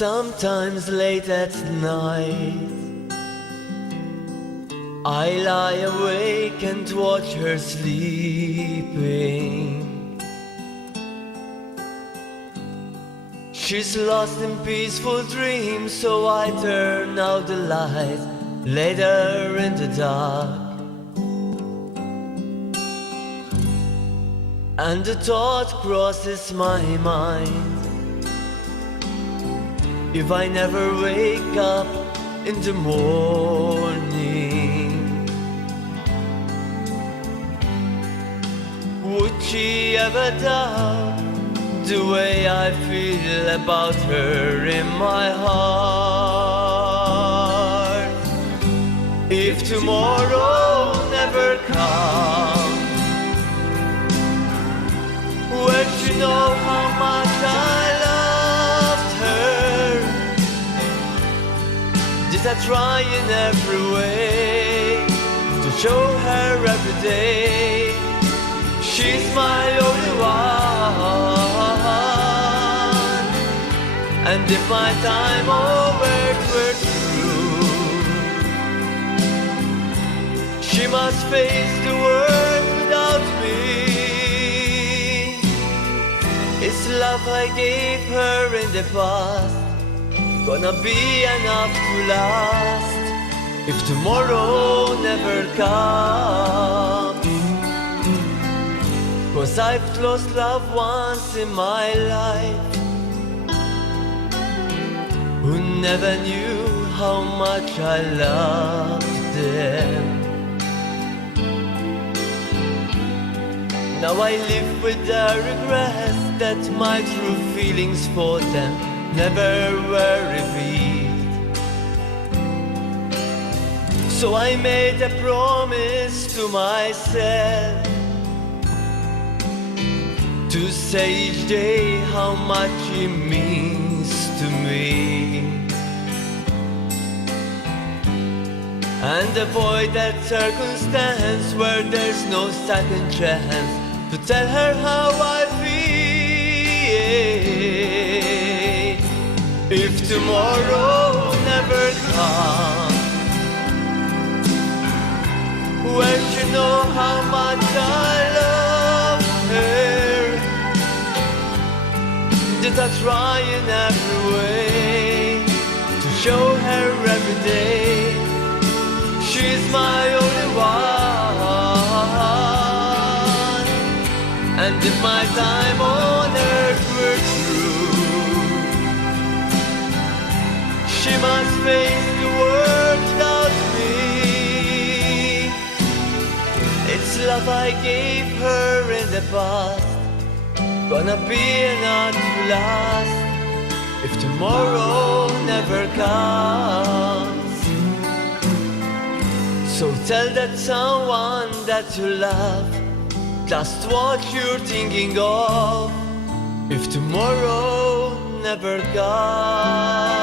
Sometimes late at night I lie awake and watch her sleeping. She's lost in peaceful dreams, so I turn out the light, later in the dark. And the thought crosses my mind, if I never wake up in the morning, would she ever doubt the way I feel about her in my heart? If tomorrow never comes, would she know how much I loved her? Did I try in every way to show her every day she's my only one? And if my time over were true, she must face the world without me. It's love I gave her in the past gonna be enough to last if tomorrow never comes? 'Cause I've lost loved ones in my life who never knew how much I loved them. Now I live with the regrets that my true feelings for them never were revealed. So I made a promise to myself to say each day how much it means to me, and avoid that circumstance where there's no second chance to tell her how I feel. If tomorrow never comes, will she know how much I love her? Did I try in every way to show her every day she's my only one? And if my time on earth were true, she must face the world without me. It's love I gave her in the past gonna be enough to last if tomorrow never comes. So tell that someone that you love just what you're thinking of if tomorrow never comes.